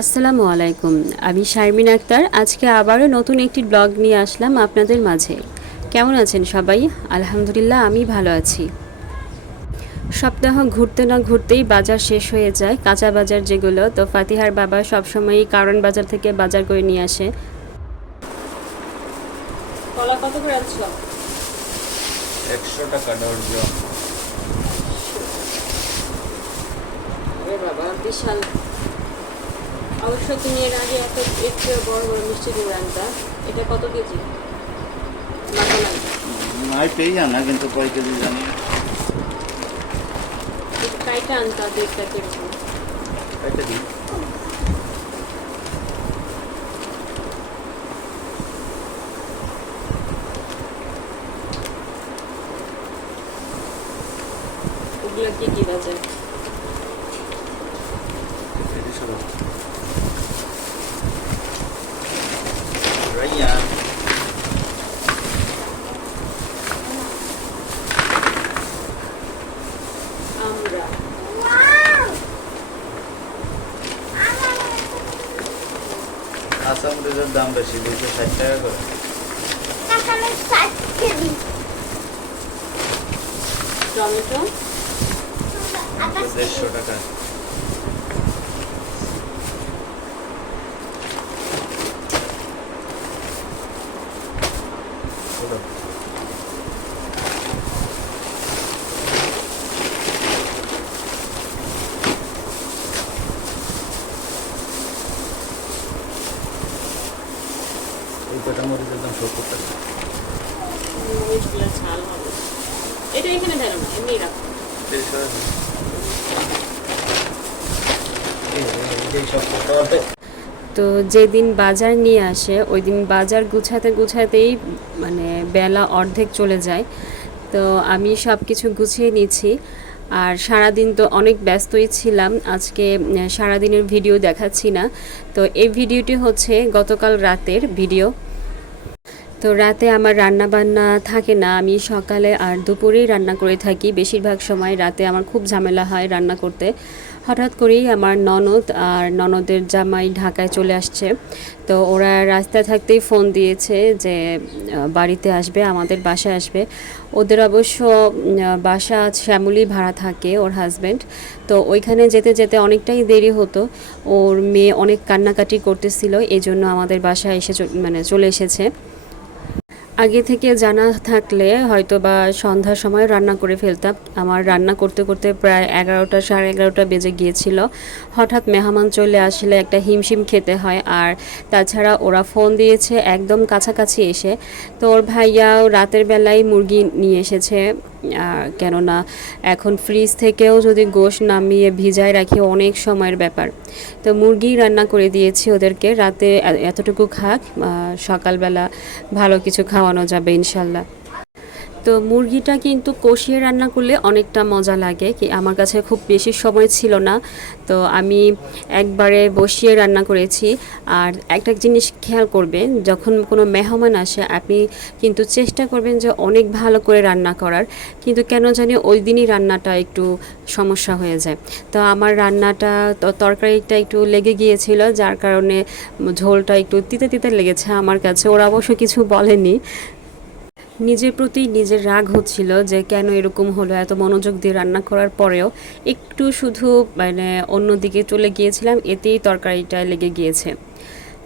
আসসালামু আলাইকুম। আমি শারমিন আক্তার। আজকে আবারও নতুন একটি ব্লগ নিয়ে আসলাম আপনাদের মাঝে। কেমন আছেন সবাই? আলহামদুলিল্লাহ আমি ভালো আছি। সপ্তাহ ঘুরতে না ঘুরতেই বাজার শেষ হয়ে যায়। কাঁচা বাজার যেগুলো তো ফাতিহার বাবা সবসময়ই কারণ বাজার থেকে বাজার করে নিয়ে আসে। কলা কত করে একশো টাকা ডর্জন বাবা বিশাল। অবশ্য তুমি এর আগে এত একটু বড় বড় মিষ্টি দিয়ে আনতা। এটা কত কেজি? নাই পেয়ে জানা কিন্তু কয় কেজি জানি। কাইটা আনতা দেখতে কীরকম কাইটা দিই। ওগুলো কি কি বাজার এটি সব আমরা আসাম রোজের দাম বেশি দুইশো ষাট টাকা করে। টমেটো? দেড়শো টাকা। ছোটো। এই কটা মরিচের দাম সত্তর টাকা হবে এটা এখানে না এমনি রাখো এই- সব করতে পারবে তো যেদিন বাজার নিয়ে আসে ওই দিন বাজার গুছাতে গুছাতেই মানে বেলা অর্ধেক চলে যায়। তো আমি সব কিছু গুছিয়ে নিচ্ছি। আর সারাদিন তো অনেক ব্যস্তই ছিলাম। আজকে সারাদিনের ভিডিও দেখাচ্ছি না। তো এই ভিডিওটি হচ্ছে গতকাল রাতের ভিডিও। তো রাতে আমার রান্না বান্না থাকে না। আমি সকালে আর দুপুরেই রান্না করে থাকি। বেশিরভাগ সময় রাতে আমার খুব ঝামেলা হয় রান্না করতে। হঠাৎ করেই আমার ননদ আর ননদের জামাই ঢাকায় চলে আসছে। তো ওরা রাস্তায় থাকতেই ফোন দিয়েছে যে বাড়িতে আসবে, আমাদের বাসায় আসবে। ওদের অবশ্য বাসা শ্যামলি ভাড়া থাকে ওর হাজব্যান্ড তো ওইখানে যেতে যেতে অনেকটাই দেরি হতো। ওর মেয়ে অনেক কান্নাকাটি করতেছিল এই জন্য আমাদের বাসায় এসে মানে চলে এসেছে। আগে থেকে জানা থাকলে হয়তো বা সন্ধ্যার সময় রান্না করে ফেলতাম। আমার রান্না করতে করতে প্রায় এগারোটা, সাড়ে এগারোটা বেজে গিয়েছিল। হঠাৎ মেহমান চলে আসলে একটা হিমশিম খেতে হয় আর তাছাড়া ওরা ফোন দিয়েছে একদম কাছাকাছি এসে। তো ওর ভাইয়াও রাতের বেলায় মুরগি নিয়ে এসেছে। কেননা এখন ফ্রিজ থেকেও যদি গোশ নামিয়ে ভিজায় রাখি অনেক সময়ের ব্যাপার। তো মুরগি রান্না করে দিয়েছি ওদেরকে, রাতে এতটুকু খাক সকালবেলা ভালো কিছু খাওয়ানো যাবে ইনশাল্লাহ। তো মুরগিটা কিন্তু কষিয়ে রান্না করলে অনেকটা মজা লাগে, কি আমার কাছে খুব বেশি সময় ছিল না। তো আমি একবারে বসিয়ে রান্না করেছি। আর একটা জিনিস খেয়াল করবেন, যখন কোনো মেহমান আসে, আপনি কিন্তু চেষ্টা করবেন যে অনেক ভালো করে রান্না করার। কিন্তু কেন জানি ওই দিনই রান্নাটা একটু সমস্যা হয়ে যায়। তো আমার রান্নাটা তরকারিটা একটু লেগে গিয়েছিল, যার কারণে ঝোলটা একটু তিতে তিতে লেগেছে আমার কাছে। ওরা অবশ্য কিছু বলেনি। নিজের প্রতি নিজের রাগ হচ্ছিল যে কেন এরকম হলো, এত মনোযোগ দিয়ে রান্না করার পরেও একটু শুধু মানে অন্যদিকে চলে গিয়েছিলাম, এতেই তরকারিটা লেগে গিয়েছে।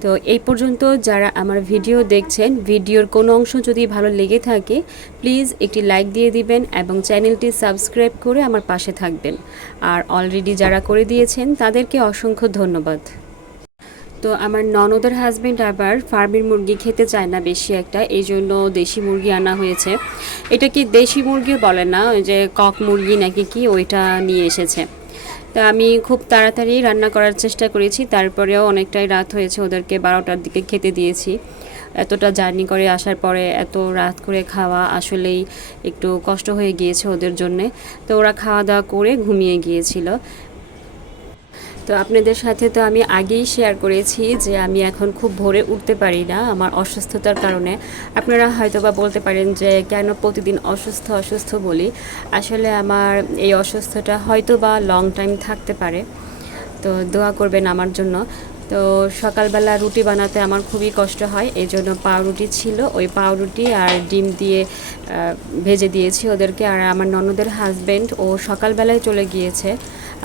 তো এই পর্যন্ত যারা আমার ভিডিও দেখছেন, ভিডিওর কোনো অংশ যদি ভালো লেগে থাকে, প্লিজ একটি লাইক দিয়ে দিবেন এবং চ্যানেলটি সাবস্ক্রাইব করে আমার পাশে থাকবেন। আর অলরেডি যারা করে দিয়েছেন, তাদেরকে অসংখ্য ধন্যবাদ। তো আমার ননদের হাজবেন্ড আবার ফার্মের মুরগি খেতে চায় না বেশি একটা, এই জন্য দেশি মুরগি আনা হয়েছে। এটা কি দেশি মুরগি বলে না? ওই যে কক মুরগি নাকি কি? ওইটা নিয়ে এসেছে। তা আমি খুব তাড়াতাড়ি রান্না করার চেষ্টা করেছি, তারপরেও অনেকটাই রাত হয়েছে, ওদেরকে বারোটার দিকে খেতে দিয়েছি। এতটা জার্নি করে আসার পরে এত রাত করে খাওয়া আসলেই একটু কষ্ট হয়ে গিয়েছে ওদের জন্যে। তো ওরা খাওয়া দাওয়া করে ঘুমিয়ে গিয়েছিল। তো আপনাদের সাথে তো আমি আগেই শেয়ার করেছি যে আমি এখন খুব ভোরে উঠতে পারি না আমার অসুস্থতার কারণে। আপনারা হয়তো বা বলতে পারেন যে কেন প্রতিদিন অসুস্থ অসুস্থ বলি? আসলে আমার এই অসুস্থতা হয়তো বা লং টাইম থাকতে পারে। তো দোয়া করবেন আমার জন্য। তো সকালবেলা রুটি বানাতে আমার খুবই কষ্ট হয়, এই জন্য পাউরুটি ছিল। ওই পাউরুটি আর ডিম দিয়ে ভেজে দিয়েছি ওদেরকে। আর আমার ননদের হাজব্যান্ড ও সকালবেলায় চলে গিয়েছে।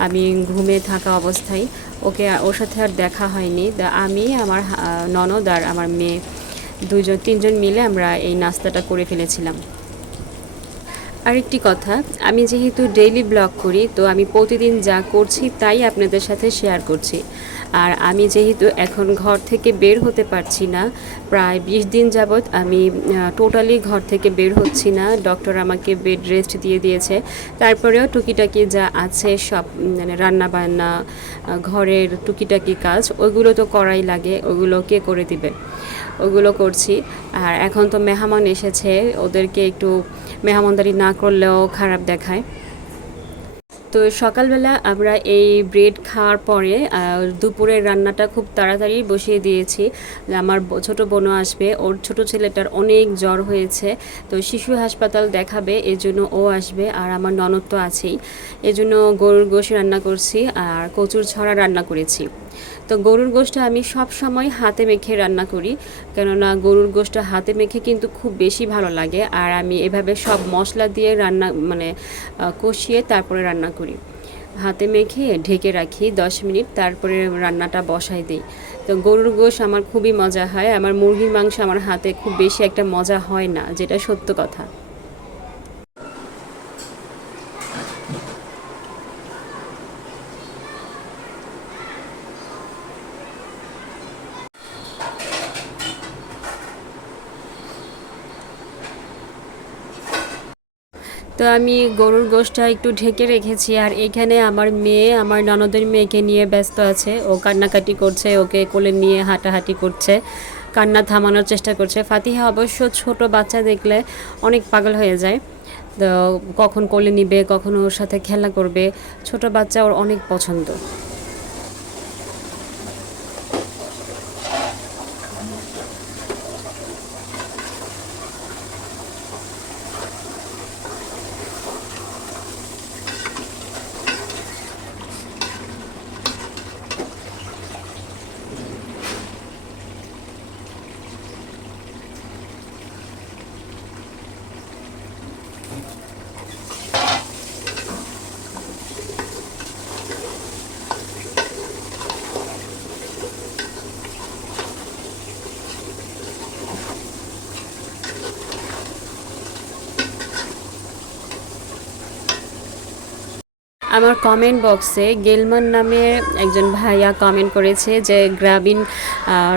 আমি ঘুমে থাকা অবস্থায়। ওকে ওর সাথে আর দেখা হয়নি। আমি, আমার ননদ আর আমার মেয়ে দুজন তিনজন মিলে আমরা এই নাস্তাটা করে ফেলেছিলাম। আরেকটি কথা, আমি যেহেতু ডেইলি ব্লগ করি, তো আমি প্রতিদিন যা করছি তাই আপনাদের সাথে শেয়ার করছি। আর আমি যেহেতু এখন ঘর থেকে বের হতে পারছি না, প্রায় বিশ দিন যাবৎ আমি টোটালি ঘর থেকে বের হচ্ছি না। ডক্টর আমাকে বেড রেস্ট দিয়ে দিয়েছে। তারপরেও টুকিটাকি যা আছে, সব মানে রান্না বান্না ঘরের টুকিটাকি কাজ ওইগুলো তো করাই লাগে, ওগুলো কে করে দিবে? ওগুলো করছি। আর এখন তো মেহমান এসেছে, ওদেরকে একটু মেহমানদারি না করলেও খারাপ দেখায়। তো সকালবেলা আমরা এই ব্রেড খাওয়ার পরে দুপুরের রান্নাটা খুব তাড়াতাড়ি বসিয়ে দিয়েছি। আমার ছোট বোনও আসবে, ওর ছোট ছেলেটার অনেক জ্বর হয়েছে। তো শিশু হাসপাতাল দেখাবে এই জন্য ও আসবে, আর আমার ননদ তো আছেই। এই জন্য গরুর গোশ রান্না করছি, আর কচুর ছড়া রান্না করেছি। তো গরুর গোশটা আমি সব সময় হাতে মেখে রান্না করি। কেননা গরুর গোশটা হাতে মেখে কিন্তু খুব বেশি ভালো লাগে। আর আমি এভাবে সব মশলা দিয়ে রান্না মানে কষিয়ে তারপরে রান্না করি। হাতে মেখে ঢেকে রাখি দশ মিনিট, তারপরে রান্নাটা বসাই দিই। তো গরুর গোশ আমার খুবই মজা হয়। আমার মুরগির মাংস আমার হাতে খুব বেশি একটা মজা হয় না, যেটা সত্য কথা। তো আমি গরুর গোশটা একটু ঢেকে রেখেছি আর এখানে আমার মেয়ে, আমার ননদের মেয়েকে নিয়ে ব্যস্ত আছে। ও কান্নাকাটি করছে, ওকে কোলে নিয়ে হাঁটাহাঁটি করছে, কান্না থামানোর চেষ্টা করছে। ফাতিহা অবশ্য ছোট বাচ্চা দেখলে অনেক পাগল হয়ে যায়। তো কখন কোলে নিবে, কখন ওর সাথে খেলা করবে, ছোট বাচ্চা ওর অনেক পছন্দ। আমার কমেন্ট বক্সে গেলমান নামে একজন ভাইয়া কমেন্ট করেছে যে গ্রাবিন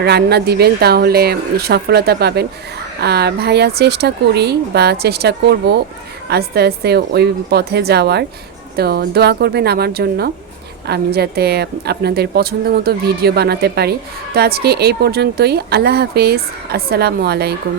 রান্না দিবেন তাহলে সফলতা পাবেন। আর ভাইয়া, চেষ্টা করি বা চেষ্টা করব আস্তে আস্তে ওই পথে যাওয়ার। তো দোয়া করবেন আমার জন্য, আমি যাতে আপনাদের পছন্দ মতো ভিডিও বানাতে পারি। তো আজকে এই পর্যন্তই। আল্লাহ হাফিজ। আসসালামু আলাইকুম।